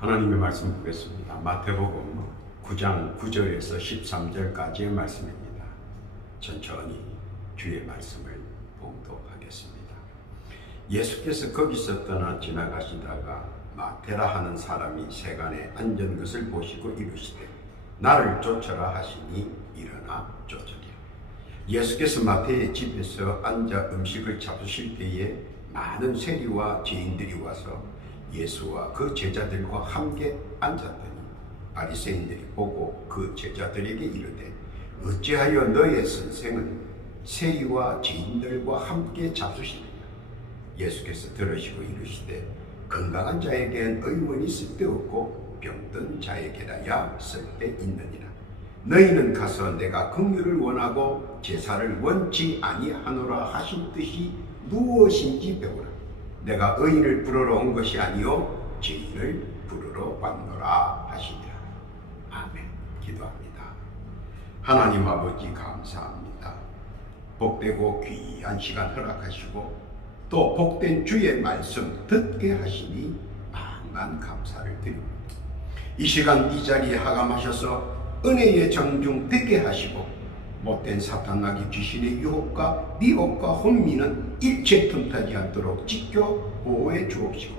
하나님의 말씀 보겠습니다. 마태복음 9장 9절에서 13절까지의 말씀입니다. 천천히 주의 말씀을 봉독하겠습니다. 예수께서 거기서 떠나 지나가시다가 마태라 하는 사람이 세간에 앉은 것을 보시고 이르시되 나를 쫓아라 하시니 일어나 쫓으리라. 예수께서 마태의 집에서 앉아 음식을 잡수실 때에 많은 세리와 죄인들이 와서 예수와 그 제자들과 함께 앉았더니 바리새인들이 보고 그 제자들에게 이르되 어찌하여 너의 선생은 세리와 죄인들과 함께 잡수시느냐. 예수께서 들으시고 이르시되 건강한 자에게는 의문이 쓸데없고 병든 자에게라야 쓸데있느니라. 너희는 가서 내가 긍휼을 원하고 제사를 원치 아니하노라 하신 뜻이 무엇인지 배우라. 내가 의인을 부르러 온 것이 아니요 죄인을 부르러 왔노라 하시니라. 아멘. 기도합니다. 하나님 아버지 감사합니다. 복되고 귀한 시간 허락하시고 또 복된 주의 말씀 듣게 하시니 만만 감사를 드립니다. 이 시간 이 자리에 하감하셔서 은혜의 정중 되게 하시고 못된 사탄나기 귀신의 유혹과 미혹과 혼미는 일체 틈타지 않도록 지켜 보호해 주옵시고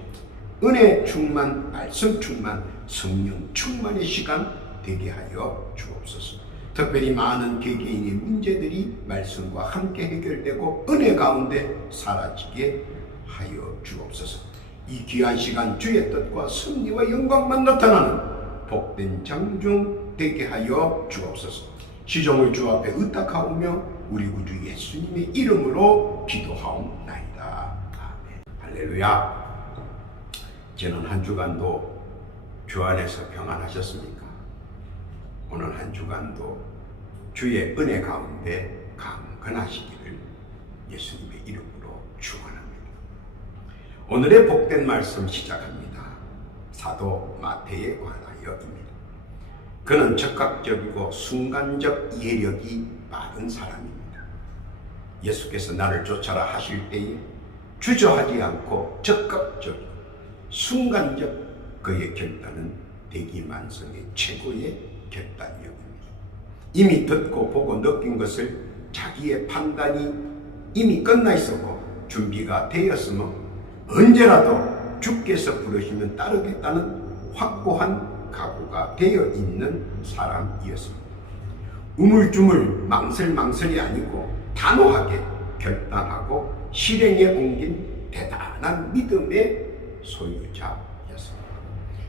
은혜 충만, 말씀 충만, 성령 충만의 시간 되게 하여 주옵소서. 특별히 많은 개개인의 문제들이 말씀과 함께 해결되고 은혜 가운데 사라지게 하여 주옵소서. 이 귀한 시간 주의 뜻과 승리와 영광만 나타나는 복된 장중 되게 하여 주옵소서. 시종을 주 앞에 의탁하오며 우리 구주 예수님의 이름으로 기도하옵나이다. 아멘. 할렐루야. 지난 한 주간도 주 안에서 평안하셨습니까? 오늘 한 주간도 주의 은혜 가운데 강건하시기를 예수님의 이름으로 축원합니다. 오늘의 복된 말씀 시작합니다. 사도 마태에 관하여입니다. 그는 즉각적이고 순간적 이해력이 많은 사람입니다. 예수께서 나를 쫓아라 하실 때에 주저하지 않고 적극적이고 순간적 그의 결단은 대기만성의 최고의 결단이었습니다. 이미 듣고 보고 느낀 것을 자기의 판단이 이미 끝나 있었고 준비가 되었으며 언제라도 주께서 부르시면 따르겠다는 확고한 각오가 되어 있는 사람이었습니다. 우물쭈물 망설망설이 아니고 단호하게 결단하고 실행에 옮긴 대단한 믿음의 소유자였습니다.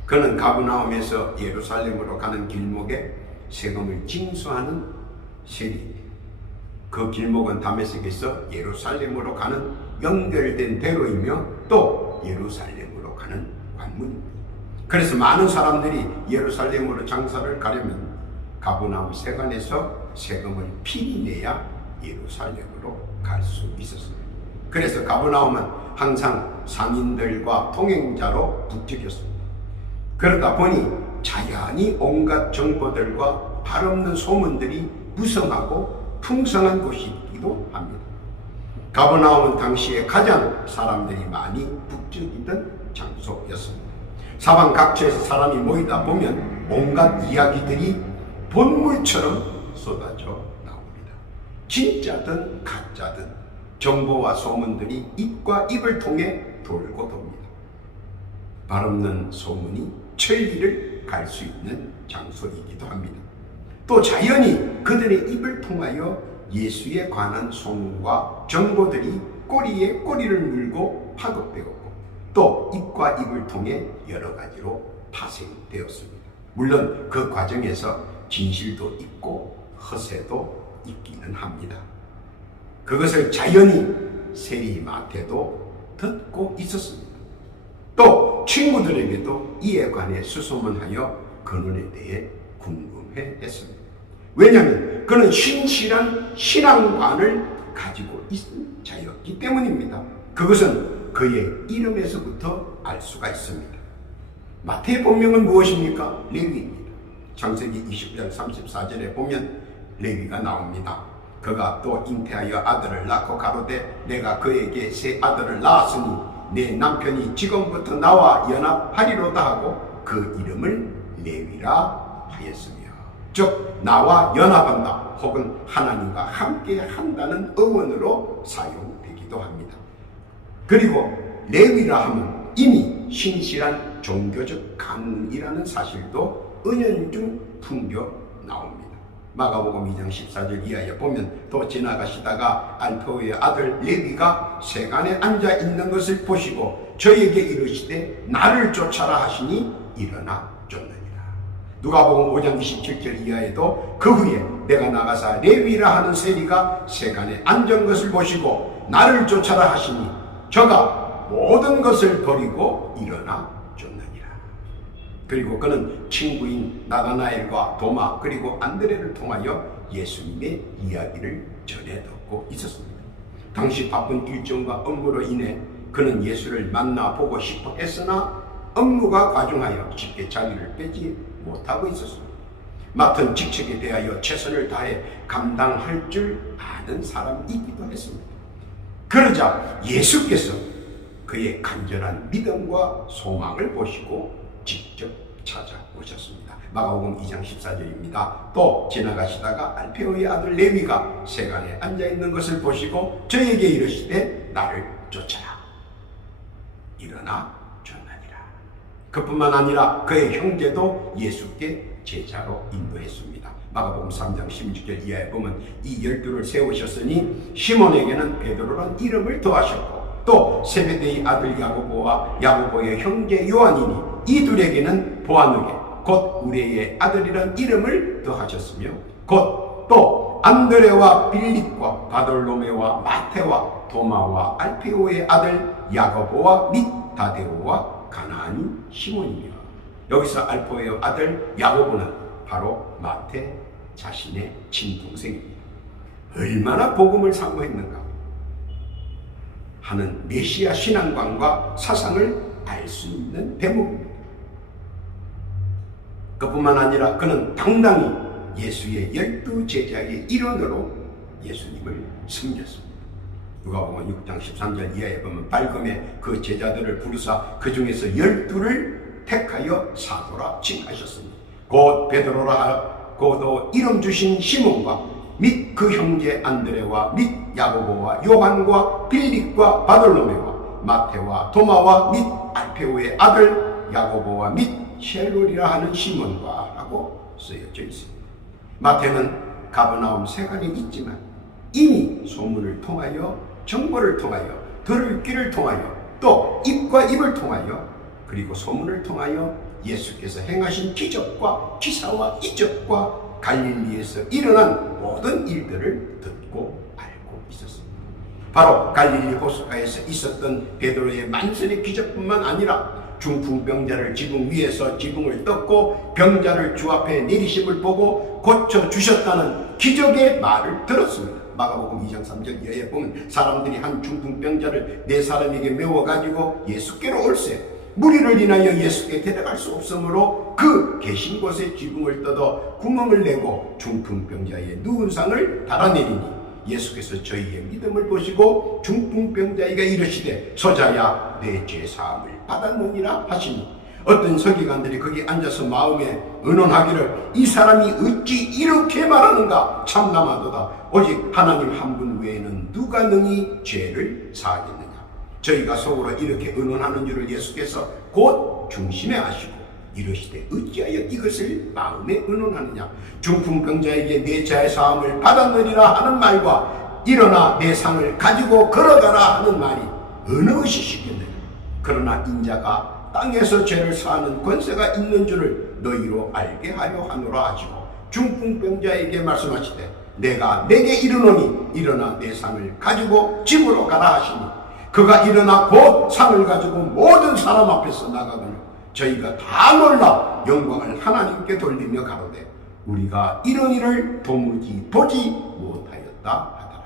그는 가브나움에서 예루살렘으로 가는 길목에 세금을 징수하는 세리입니다. 그 길목은 다메섹에서 예루살렘으로 가는 연결된 대로이며 또 예루살렘으로 가는 관문입니다. 그래서 많은 사람들이 예루살렘으로 장사를 가려면 가브나움 세관에서 세금을 필히 내야 예루살렘으로 갈 수 있었습니다. 그래서 가브나움은 항상 상인들과 통행자로 북적였습니다. 그러다 보니 자연히 온갖 정보들과 발없는 소문들이 무성하고 풍성한 곳이기도 합니다. 가브나움은 당시에 가장 사람들이 많이 북적이던 장소였습니다. 사방 각처에서 사람이 모이다 보면 온갖 이야기들이 본물처럼 쏟아져 나옵니다. 진짜든 가짜든 정보와 소문들이 입과 입을 통해 돌고 돕니다. 발없는 소문이 천리를 갈 수 있는 장소이기도 합니다. 또 자연히 그들의 입을 통하여 예수에 관한 소문과 정보들이 꼬리에 꼬리를 물고 파급되었고 또 입과 입을 통해 여러 가지로 파생되었습니다. 물론 그 과정에서 진실도 있고 허세도 있기는 합니다. 그것을 자연히 세리 마태도 듣고 있었습니다. 또 친구들에게도 이에 관해 수소문하여 근원에 대해 궁금해했습니다. 왜냐하면 그는 신실한 신앙관을 가지고 있는 자였기 때문입니다. 그것은 그의 이름에서부터 알 수가 있습니다. 마태의 본명은 무엇입니까? 레위입니다. 창세기 20장 34절에 보면 레위가 나옵니다. 그가 또 잉태하여 아들을 낳고 가로되 내가 그에게 새 아들을 낳았으니 내 남편이 지금부터 나와 연합하리로다 하고 그 이름을 레위라 하였으며, 즉 나와 연합한다 혹은 하나님과 함께 한다는 어원으로 사용되기도 합니다. 그리고 레위라 하면 이미 신실한 종교적 가문이라는 사실도 은연중 풍겨 나옵니다. 마가복음 2장 14절 이하에 보면 또 지나가시다가 알페오의 아들 레위가 세간에 앉아 있는 것을 보시고 저에게 이르시되 나를 쫓아라 하시니 일어나 쫓느니라. 누가복음 5장 27절 이하에도 그 후에 내가 나가사 레위라 하는 세리가 세간에 앉은 것을 보시고 나를 쫓아라 하시니 저가 모든 것을 버리고 일어나 쫓느니라. 그리고 그는 친구인 나다나엘과 도마 그리고 안드레를 통하여 예수님의 이야기를 전해 듣고 있었습니다. 당시 바쁜 일정과 업무로 인해 그는 예수를 만나보고 싶어 했으나 업무가 과중하여 쉽게 자리를 빼지 못하고 있었습니다. 맡은 직책에 대하여 최선을 다해 감당할 줄 아는 사람이기도 했습니다. 그러자 예수께서 그의 간절한 믿음과 소망을 보시고 직접 찾아오셨습니다. 마가복음 2장 14절입니다. 또 지나가시다가 알페오의 아들 레위가 세간에 앉아있는 것을 보시고 저에게 이르시되 나를 쫓아라. 일어나 쫓느니라. 그뿐만 아니라 그의 형제도 예수께 제자로 인도했습니다. 마가복음 3장 16절 이하에 보면 이 12를 세우셨으니 시몬에게는 베드로란 이름을 더하셨고 또 세베대의 아들 야고보와 야고보의 형제 요한이니 이 둘에게는 보아누게 곧 우레의 아들이란 이름을 더하셨으며 곧 또 안드레와 빌립과 바돌로메와 마테와 도마와 알페오의 아들 야고보와 및 다데오와 가나안인 시몬이며, 여기서 알페오의 아들 야고보는 바로 마테 자신의 친동생입니다. 얼마나 복음을 사모했는가 하는 메시아 신앙관과 사상을 알 수 있는 대목입니다. 그뿐만 아니라 그는 당당히 예수의 12 제자의 일원으로 예수님을 섬겼습니다. 누가복음 6장 13절 이하에 보면 밝음에 그 제자들을 부르사 그 중에서 12를 택하여 사도라 칭하셨으니 곧 베드로라 고도 이름 주신 시몬과 및 그 형제 안드레와 및 야고보와 요한과 빌립과 바돌로메와 마테와 도마와 및 알페오의 아들 야고보와 및 셀로리라 하는 시몬과 라고 쓰여져 있습니다. 마테는 가버나움 세간에 있지만 이미 소문을 통하여 정보를 통하여 들을 귀를 통하여 또 입과 입을 통하여 그리고 소문을 통하여 예수께서 행하신 기적과 기사와 이적과 갈릴리에서 일어난 모든 일들을 듣고 알고 있었습니다. 바로 갈릴리 호숫가에서 있었던 베드로의 만선의 기적뿐만 아니라 중풍병자를 지붕 위에서 지붕을 떴고 병자를 주 앞에 내리심을 보고 고쳐주셨다는 기적의 말을 들었습니다. 마가복음 2장 3절 이하에 보면 사람들이 한 중풍병자를 네 사람에게 메워가지고 예수께로 올세 무리를 인하여 예수께 데려갈 수 없으므로 그 계신 곳에 지붕을 뜯어 구멍을 내고 중풍병자의 누운 상을 달아내리니 예수께서 저희의 믿음을 보시고 중풍병자에게 이르시되 소자야 내 죄사함을 받았느니라 하시니 어떤 서기관들이 거기 앉아서 마음에 의논하기를 이 사람이 어찌 이렇게 말하는가 참담하도다. 오직 하나님 한 분 외에는 누가 능히 죄를 사하겠느냐. 저희가 속으로 이렇게 의논하는 줄을 예수께서 곧 중심에 아시고 이르시되 어찌하여 이것을 마음에 의논하느냐. 중풍병자에게 내 죄 사함을 받았느니라 하는 말과 일어나 내 상을 가지고 걸어가라 하는 말이 어느 것이 쉽겠느냐. 그러나 인자가 땅에서 죄를 사하는 권세가 있는 줄을 너희로 알게 하려 하노라 하시고 중풍병자에게 말씀하시되 내가 내게 이르노니 일어나 내 상을 가지고 집으로 가라 하시니 그가 일어나 곧 상을 가지고 모든 사람 앞에서 나가거늘 저희가 다 놀라 영광을 하나님께 돌리며 가로되 우리가 이런 일을 도무지 보지 못하였다 하더라.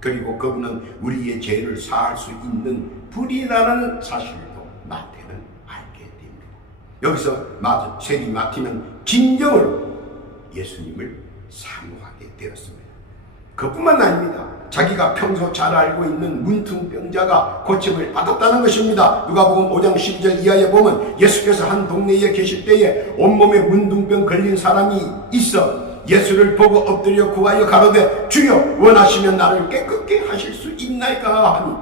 그리고 그분은 우리의 죄를 사할 수 있는 불이라는 사실도 마태는 알게 됩니다. 여기서 세리 마태는 진정으로 예수님을 사모하게 되었습니다. 그뿐만 아닙니다. 자기가 평소 잘 알고 있는 문둥병자가 고침을 받았다는 것입니다. 누가복음 5장 12절 이하에 보면 예수께서 한 동네에 계실 때에 온몸에 문둥병 걸린 사람이 있어 예수를 보고 엎드려 구하여 가로되 주여 원하시면 나를 깨끗게 하실 수 있나이까 하니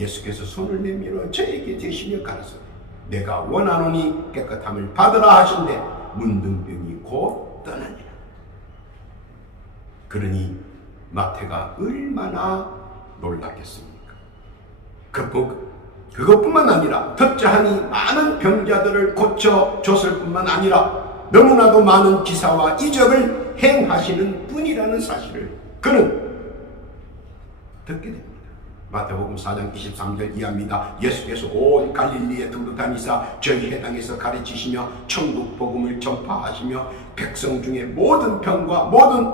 예수께서 손을 내밀어 저에게 대시며 가라사대 내가 원하노니 깨끗함을 받으라 하신대 문둥병이 곧 떠나니라. 그러니 마태가 얼마나 놀랐겠습니까? 그것뿐만 아니라 특자하니 많은 병자들을 고쳐줬을 뿐만 아니라 너무나도 많은 기사와 이적을 행하시는 분이라는 사실을 그는 듣게 됩니다. 마태복음 4장 23절 이하입니다. 예수께서 온 갈릴리에 두루 다니사 저희 해당에서 가르치시며 천국 복음을 전파하시며 백성 중에 모든 병과 모든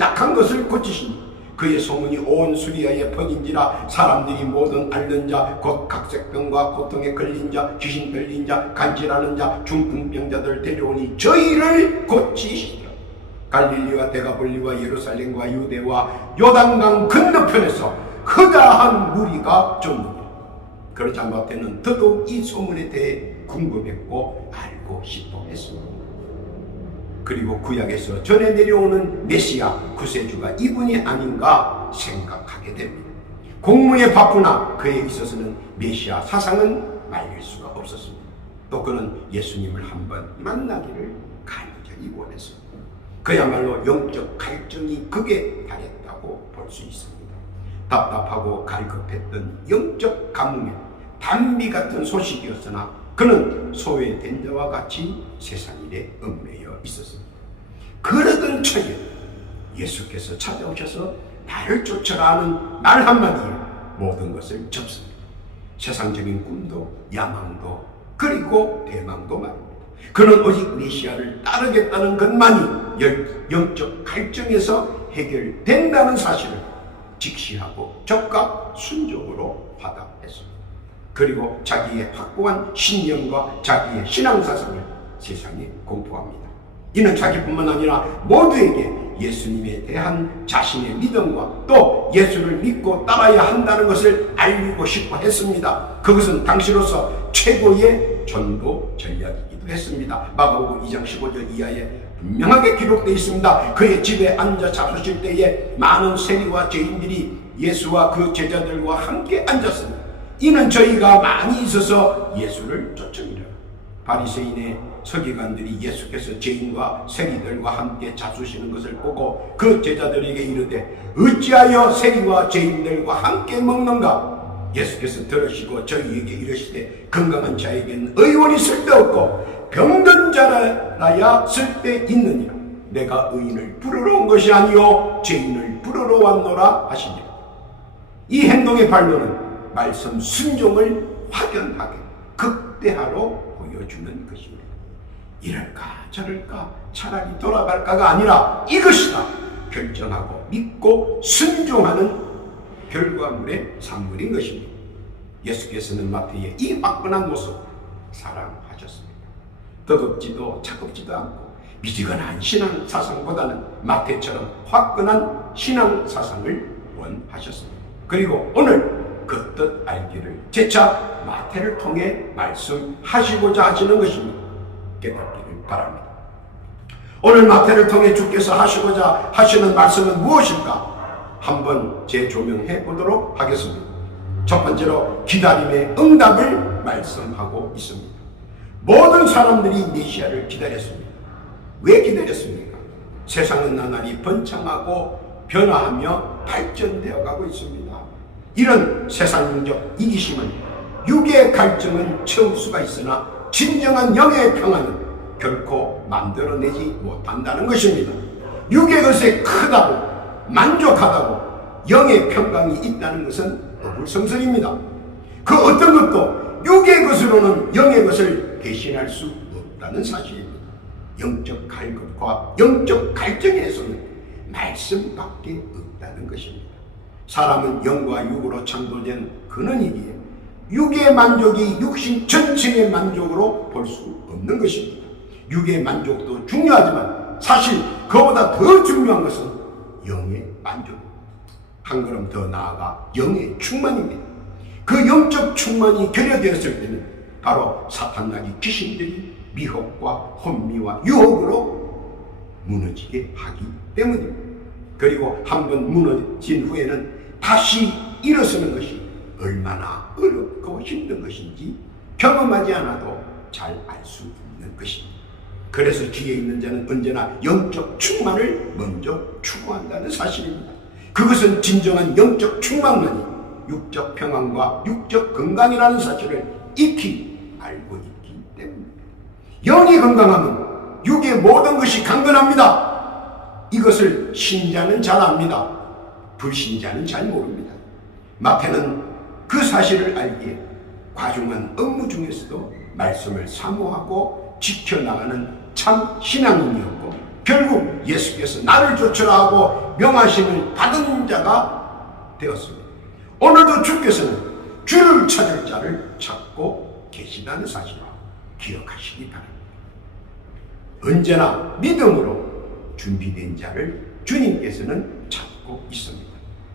약한 것을 고치시니 그의 소문이 온 수리아에 퍼진지라 사람들이 모든 앓는 자 곧 각색병과 고통에 걸린 자 귀신 들린 자 간질하는 자 중풍병자들 데려오니 저희를 고치시리라. 갈릴리와 데가볼리와 예루살렘과 유대와 요단강 건너편에서 크다한 무리가 쫓는다. 그러자 마태는 더더욱 이 소문에 대해 궁금했고 알고 싶어 했습니다. 그리고 구약에서 전해 내려오는 메시아 구세주가 이분이 아닌가 생각하게 됩니다. 공무에 바쁘나 그에 있어서는 메시아 사상은 말릴 수가 없었습니다. 또 그는 예수님을 한번 만나기를 간절히 원했습니다. 그야말로 영적 갈증이 극에 달했다고 볼 수 있습니다. 답답하고 갈급했던 영적 가뭄에 단비 같은 소식이었으나 그는 소외된 자와 같이 세상 일에 얽매여 있었습니다. 그러던 차에 예수께서 찾아오셔서 나를 쫓아라 하는 말 한마디에 모든 것을 접습니다. 세상적인 꿈도 야망도 그리고 대망도 말입니다. 그는 오직 메시아를 따르겠다는 것만이 영적 갈증에서 해결된다는 사실을 직시하고 적극 순종으로 화답했습니다. 그리고 자기의 확고한 신념과 자기의 신앙사상을 세상에 공포합니다. 이는 자기뿐만 아니라 모두에게 예수님에 대한 자신의 믿음과 또 예수를 믿고 따라야 한다는 것을 알리고 싶어 했습니다. 그것은 당시로서 최고의 전도 전략이기도 했습니다. 마가복음 2장 15절 이하에 분명하게 기록되어 있습니다. 그의 집에 앉아 잡수실 때에 많은 세리와 죄인들이 예수와 그 제자들과 함께 앉았습니다. 이는 저희가 많이 있어서 예수를 쫓음이라. 바리새인의 서기관들이 예수께서 죄인과 세리들과 함께 잡수시는 것을 보고 그 제자들에게 이르되 어찌하여 세리와 죄인들과 함께 먹는가? 예수께서 들으시고 저희에게 이르시되 건강한 자에게는 의원이 쓸데없고 병든 자라야 쓸데있느니라. 내가 의인을 부르러 온 것이 아니요 죄인을 부르러 왔노라 하시니라. 이 행동의 반론은 말씀 순종을 확연하게 극대화로 보여주는 것입니다. 이럴까 저럴까 차라리 돌아갈까가 아니라 이것이다 결정하고 믿고 순종하는 결과물의 산물인 것입니다. 예수께서는 마태의 이 화끈한 모습 사랑하셨습니다. 뜨겁지도 차갑지도 않고 미지근한 신앙사상보다는 마태처럼 화끈한 신앙사상을 원하셨습니다. 그리고 오늘 그 뜻 알기를 재차 마태를 통해 말씀하시고자 하시는 것입니다. 깨닫기를 바랍니다. 오늘 마태를 통해 주께서 하시고자 하시는 말씀은 무엇일까? 한번 재조명해 보도록 하겠습니다. 첫 번째로 기다림의 응답을 말씀하고 있습니다. 모든 사람들이 메시아를 기다렸습니다. 왜 기다렸습니까? 세상은 나날이 번창하고 변화하며 발전되어 가고 있습니다. 이런 세상적 이기심은 육의 갈증은 채울 수가 있으나 진정한 영의 평안은 결코 만들어내지 못한다는 것입니다. 육의 것에 크다고 만족하다고 영의 평강이 있다는 것은 어불성설입니다. 그 어떤 것도 육의 것으로는 영의 것을 대신할 수 없다는 사실입니다. 영적 갈급과 영적 갈증에서는 말씀밖에 없다는 것입니다. 사람은 영과 육으로 창조된 근원이기에 육의 만족이 육신 전체의 만족으로 볼 수 없는 것입니다. 육의 만족도 중요하지만 사실 그보다 더 중요한 것은 영의 만족, 한 걸음 더 나아가 영의 충만입니다. 그 영적 충만이 결여되었을 때는 바로 사탄나기 귀신들이 미혹과 혼미와 유혹으로 무너지게 하기 때문입니다. 그리고 한번 무너진 후에는 다시 일어서는 것이 얼마나 어렵고 힘든 것인지 경험하지 않아도 잘 알 수 있는 것입니다. 그래서 뒤에 있는 자는 언제나 영적 충만을 먼저 추구한다는 사실입니다. 그것은 진정한 영적 충만만이 육적 평안과 육적 건강이라는 사실을 익히 알고 있기 때문입니다. 영이 건강하면 육의 모든 것이 강건합니다. 이것을 신자는 잘 압니다. 불신자는 잘 모릅니다. 마태는 그 사실을 알기에 과중한 업무 중에서도 말씀을 사모하고 지켜나가는 참 신앙인이었고, 결국 예수께서 나를 쫓으라 하고 명하심을 받은 자가 되었습니다. 오늘도 주께서는 주를 찾을 자를 찾고 계시다는 사실을 기억하시기 바랍니다. 언제나 믿음으로 준비된 자를 주님께서는 찾고 있습니다.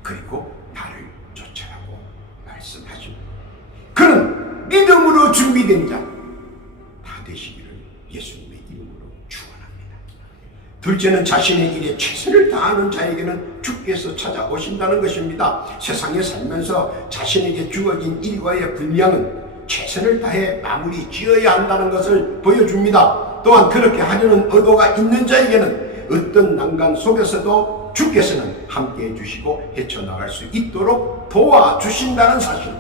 그리고 나를 쫓으라고 말씀하십니다. 그는 믿음으로 준비된 자 다 되시기를 예수님의 이름으로 축원합니다. 둘째는 자신의 일에 최선을 다하는 자에게는 주께서 찾아오신다는 것입니다. 세상에 살면서 자신에게 주어진 일과의 분량은 최선을 다해 마무리 지어야 한다는 것을 보여줍니다. 또한 그렇게 하려는 의도가 있는 자에게는 어떤 난간 속에서도 주께서는 함께해 주시고 헤쳐나갈 수 있도록 도와주신다는 사실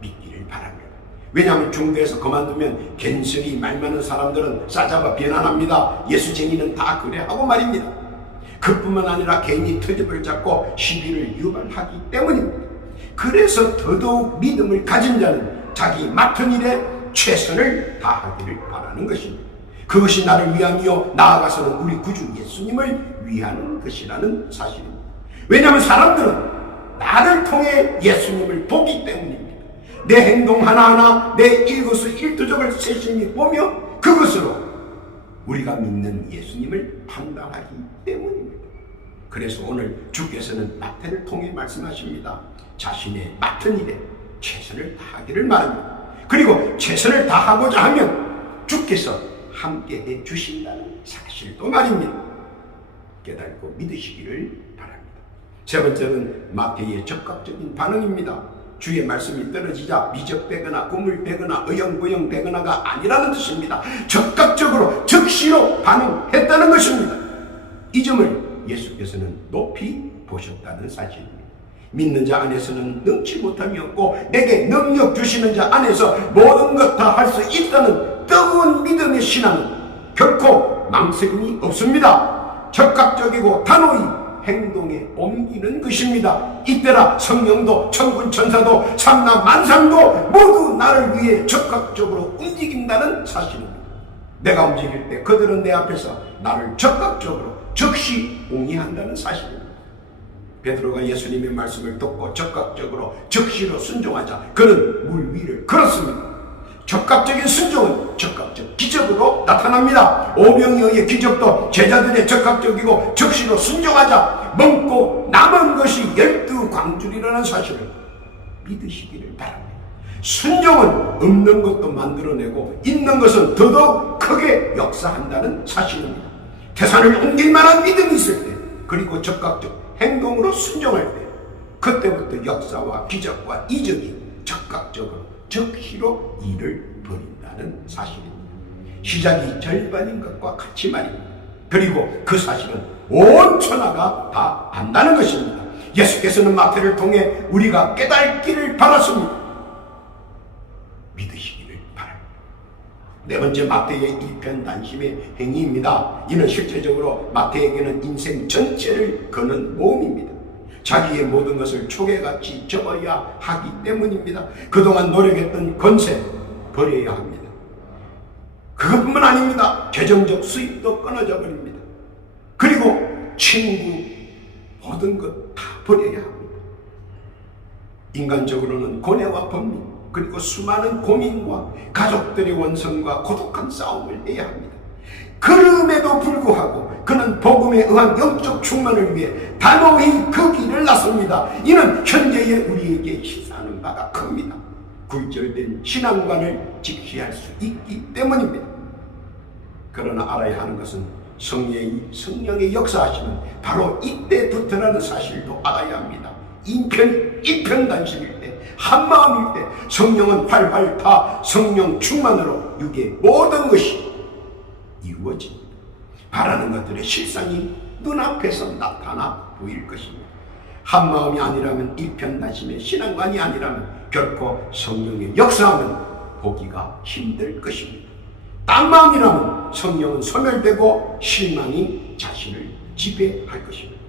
믿기를 바랍니다. 왜냐하면 중대에서 그만두면 괜스레 말 많은 사람들은 싸잡아 비난합니다. 예수쟁이는 다 그래 하고 말입니다. 그뿐만 아니라 괜히 트집을 잡고 시비를 유발하기 때문입니다. 그래서 더더욱 믿음을 가진 자는 자기 맡은 일에 최선을 다하기를 바라는 것입니다. 그것이 나를 위함이요 나아가서는 우리 구주 예수님을 위하는 것이라는 사실입니다. 왜냐하면 사람들은 나를 통해 예수님을 보기 때문입니다. 내 행동 하나하나, 내 일거수일투족을 세심히 보며 그것으로 우리가 믿는 예수님을 판단하기 때문입니다. 그래서 오늘 주께서는 마태를 통해 말씀하십니다. 자신의 맡은 일에 최선을 다하기를 말합니다. 그리고 최선을 다하고자 하면 주께서 함께해 주신다는 사실도 말입니다. 깨닫고 믿으시기를 바랍니다. 세 번째는 마태의 적극적인 반응입니다. 주의 말씀이 떨어지자 미적대거나 꿈을 대거나 어영부영대거나가 아니라는 뜻입니다. 적극적으로 즉시로 반응했다는 것입니다. 이 점을 예수께서는 높이 보셨다는 사실입니다. 믿는 자 안에서는 능치 못함이 없고 내게 능력 주시는 자 안에서 모든 것 다 할 수 있다는 뜨거운 믿음의 신앙은 결코 망설임이 없습니다. 적극적이고 단호히 행동에 옮기는 것입니다. 이때라 성령도 천군 천사도 삼남 만상도 모두 나를 위해 적극적으로 움직인다는 사실입니다. 내가 움직일 때 그들은 내 앞에서 나를 적극적으로 즉시 옹이한다는 사실입니다. 베드로가 예수님의 말씀을 듣고 적극적으로 즉시로 순종하자 그는 물 위를 걸었습니다. 적극적인 순종은 적극적 기적으로 나타납니다. 오병이어의 기적도 제자들의 적극적이고 즉시로 순종하자 먹고 남은 것이 12광줄이라는 사실을 믿으시기를 바랍니다. 순종은 없는 것도 만들어내고 있는 것은 더더욱 크게 역사한다는 사실입니다. 태산을 옮길 만한 믿음이 있을 때 그리고 적극적 행동으로 순종할 때 그때부터 역사와 기적과 이적이 적극적으로 즉시로 일을 벌인다는 사실입니다. 시작이 절반인 것과 같이 말입니다. 그리고 그 사실은 온 천하가 다 안다는 것입니다. 예수께서는 마태를 통해 우리가 깨닫기를 바랐습니다. 믿으시기를 바랍니다. 네 번째 마태의 일편단심의 행위입니다. 이는 실제적으로 마태에게는 인생 전체를 거는 모험입니다. 자기의 모든 것을 초계같이 접어야 하기 때문입니다. 그동안 노력했던 권세 버려야 합니다. 그것뿐만 아닙니다. 재정적 수입도 끊어져 버립니다. 그리고 친구 모든 것 다 버려야 합니다. 인간적으로는 고뇌와 번민 그리고 수많은 고민과 가족들의 원성과 고독한 싸움을 해야 합니다. 그럼에도 불구하고 그는 복음에 의한 영적 충만을 위해 단호히 그 길을 나섭니다. 이는 현재의 우리에게 시사하는 바가 큽니다. 굴절된 신앙관을 직시할 수 있기 때문입니다. 그러나 알아야 하는 것은 성령의 역사하시는 바로 이때부터라는 사실도 알아야 합니다. 일편단심일 때, 한마음일 때 성령은 활활 타 성령 충만으로 육의 모든 것이 이루어집니다. 바라는 것들의 실상이 눈앞에서 나타나 보일 것입니다. 한마음이 아니라면 일편단심의 신앙관이 아니라면 결코 성령의 역사하면 보기가 힘들 것입니다. 딴 마음이라면 성령은 소멸되고 실망이 자신을 지배할 것입니다.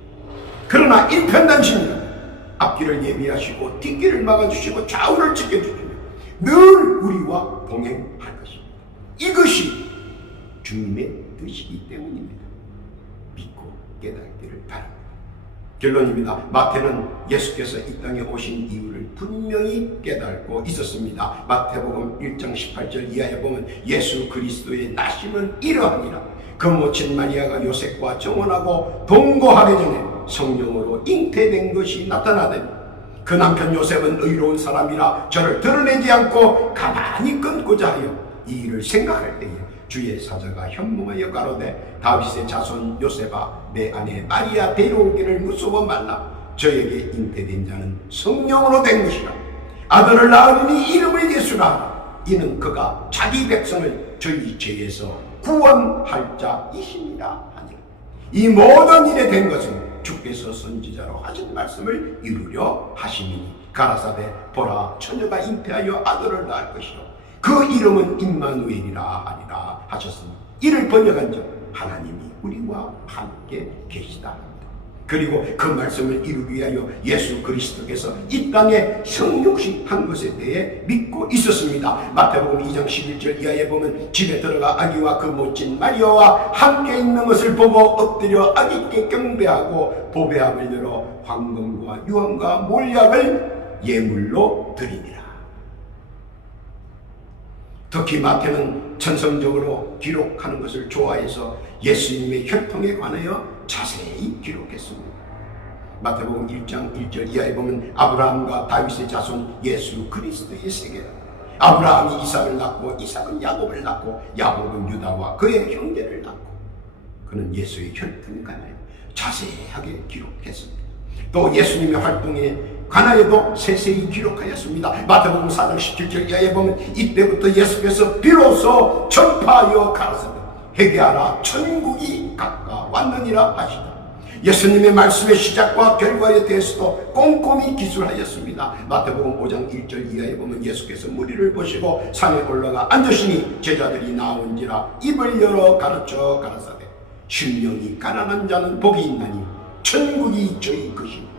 그러나 일편단심이라면 앞길을 예비하시고 뒷길을 막아주시고 좌우를 지켜주시며 늘 우리와 동행할 것입니다. 이것이 주님의 뜻이기 때문입니다. 믿고 깨닫기를 바랍니다. 결론입니다. 마태는 예수께서 이 땅에 오신 이유를 분명히 깨닫고 있었습니다. 마태복음 1장 18절 이하에 보면 예수 그리스도의 나심은 이러하니라. 그 모친 마리아가 요셉과 정혼하고 동거하기 전에 성령으로 잉태된 것이 나타나더니 그 남편 요셉은 의로운 사람이라 저를 드러내지 않고 가만히 끊고자 하여 이 일을 생각할 때에 주의 사자가 현몽하여 가로되 다윗의 자손 요셉아 내 아내 마리아 데려오기를 무서워 말라. 저에게 잉태된 자는 성령으로 된 것이라. 아들을 낳으리니 이름을 예수라 하라. 이는 그가 자기 백성을 저희 죄에서 구원할 자이시니라 하니라. 이 모든 일에 된 것은 주께서 선지자로 하신 말씀을 이루려 하시니 가라사대 보라 처녀가 잉태하여 아들을 낳을 것이요 그 이름은 임마누엘이라 하리라 하셨으니 이를 번역한 즉 하나님이 우리와 함께 계시다. 그리고 그 말씀을 이루기 위하여 예수 그리스도께서 이 땅에 성육신한 것에 대해 믿고 있었습니다. 마태복음 2장 11절 이하에 보면 집에 들어가 아기와 그 모친 마리아와 함께 있는 것을 보고 엎드려 아기께 경배하고 보배함을 열어 황금과 유황과 몰약을 예물로 드리니라. 특히 마태는 천성적으로 기록하는 것을 좋아해서 예수님의 혈통에 관하여 자세히 기록했습니다. 마태복음 1장 1절 이하에 보면 아브라함과 다윗의 자손 예수 그리스도의 세계라. 아브라함이 이삭을 낳고 이삭은 야곱을 낳고 야곱은 유다와 그의 형제를 낳고 그는 예수의 혈통에 관하여 자세하게 기록했습니다. 또 예수님의 활동에 관하여도 세세히 기록하였습니다. 마태복음 4장 17절 이하에 보면 이때부터 예수께서 비로소 전파하여 가라사대 회개하라 천국이 가까웠느니라 하시다. 예수님의 말씀의 시작과 결과에 대해서도 꼼꼼히 기술하였습니다. 마태복음 5장 1절 이하에 보면 예수께서 무리를 보시고 산에 올라가 앉으시니 제자들이 나온지라 입을 열어 가르쳐 가라사대 심령이 가난한 자는 복이 있나니 천국이 저희 것이니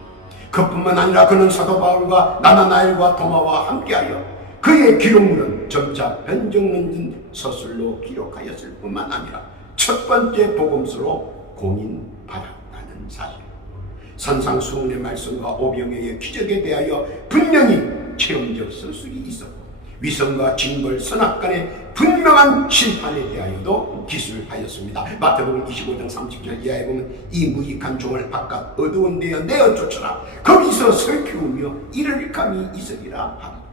그뿐만 아니라 그는 사도 바울과 나다나엘과 도마와 함께하여 그의 기록물은 점차 변정문 서술로 기록하였을 뿐만 아니라 첫 번째 복음서로 공인받았다는 사실. 산상수훈의 말씀과 오병이어의 기적에 대하여 분명히 체험적 서술이 있었고 위선과 징벌 선악간의 분명한 심판에 대하여도 기술하였습니다. 마태복음 25장 30절 이하에 보면 이 무익한 종을 바깥 어두운 데에 내어 쫓아라. 거기서 설키우며 이를 감이 있으리라 하라.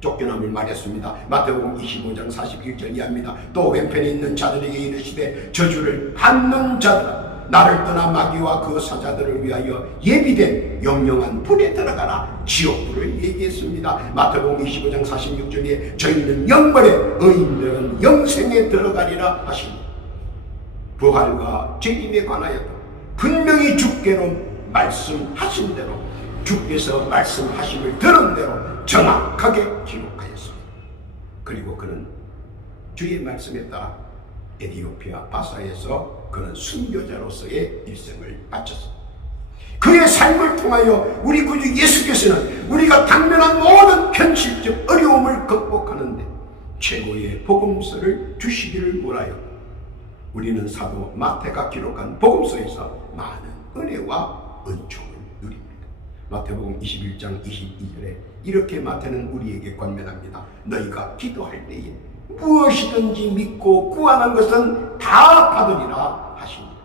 쫓겨남을 말했습니다. 마태복음 25장 41절 이하입니다. 또 왼편에 있는 자들에게 이르시되 저주를 받는 자들아 나를 떠나 마귀와 그 사자들을 위하여 예비된 영영한 불에 들어가라. 지옥불을 얘기했습니다. 마태복음 25장 46절에 저희는 영벌에 의인들은 영생에 들어가리라 하시니 부활과 재림에 관하여도 분명히 주께로 말씀하신 대로 주께서 말씀하심을 들은 대로 정확하게 기록하였습니다. 그리고 그는 주의 말씀에 따라 에티오피아 바사에서 그는 순교자로서의 일생을 바쳤습니다. 그의 삶을 통하여 우리 구주 예수께서는 우리가 당면한 모든 현실적 어려움을 극복하는데 최고의 복음서를 주시기를 원하여 우리는 사도 마태가 기록한 복음서에서 많은 은혜와 은총을 누립니다. 마태복음 21장 22절에 이렇게 마태는 우리에게 권면합니다. 너희가 기도할 때에 무엇이든지 믿고 구하는 것은 다 받으리라 하십니다.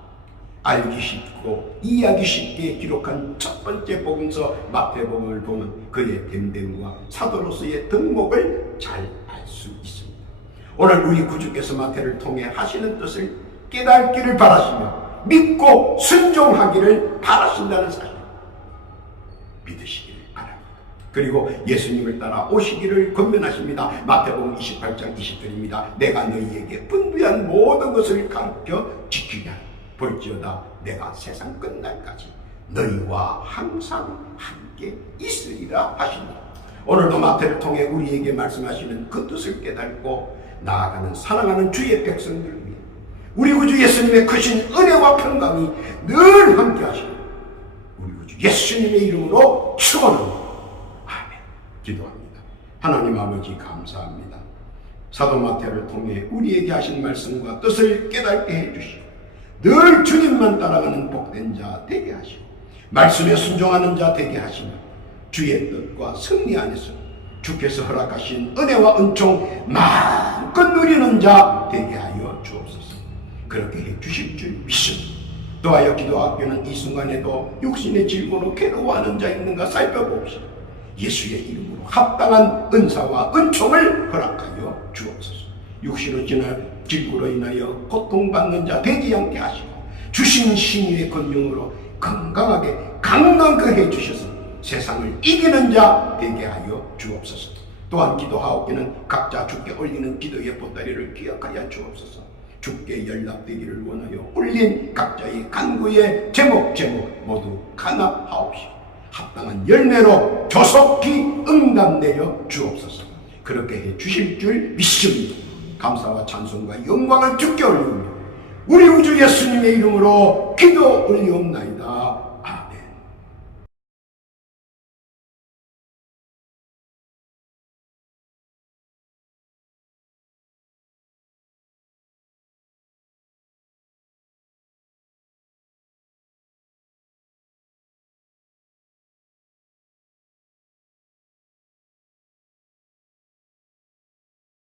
알기 쉽고 이해하기 쉽게 기록한 첫 번째 복음서 마태복음을 보면 그의 됨됨과 사도로서의 덕목을 잘 알 수 있습니다. 오늘 우리 구주께서 마태를 통해 하시는 뜻을 깨닫기를 바라시며 믿고 순종하기를 바라신다는 사실 믿으시기를 바랍니다. 그리고 예수님을 따라 오시기를 권면하십니다. 마태복음 28장 20절입니다. 내가 너희에게 분부한 모든 것을 가르쳐 지키게 하라. 볼지어다 내가 세상 끝날까지 너희와 항상 함께 있으리라 하십니다. 오늘도 마태를 통해 우리에게 말씀하시는 그 뜻을 깨닫고 나아가는 사랑하는 주의 백성들을 위해 우리 구주 예수님의 크신 은혜와 평강이 늘 함께 하시고 우리 구주 예수님의 이름으로 축원합니다. 아멘. 기도합니다. 하나님 아버지 감사합니다. 사도 마태를 통해 우리에게 하신 말씀과 뜻을 깨닫게 해주시고 늘 주님만 따라가는 복된 자 되게 하시고 말씀에 순종하는 자 되게 하시며 주의 뜻과 승리 안에서 주께서 허락하신 은혜와 은총 마음껏 누리는 자 되게 하여 주옵소서. 그렇게 해 주실 줄 믿습니다. 또하여 기도학교는 이 순간에도 육신의 질고로 괴로워하는 자 있는가 살펴봅시다. 예수의 이름으로 합당한 은사와 은총을 허락하여 주옵소서. 육신의 질고로 인하여 고통받는 자 되지 않게 하시고 주신 신유의 권능으로 건강하게 강건하게 해주셔서 세상을 이기는 자 되게 하여 주옵소서. 또한 기도하옵기는 각자 주께 올리는 기도의 보따리를 기억하여 주옵소서. 주께 연락되기를 원하여 올린 각자의 간구의 제목 모두 간합하옵시고 합당한 열매로 조속히 응답내려 주옵소서. 그렇게 해 주실 줄 믿습니다. 감사와 찬송과 영광을 주께 올리며 우리 우주 예수님의 이름으로 기도 올리옵나이다.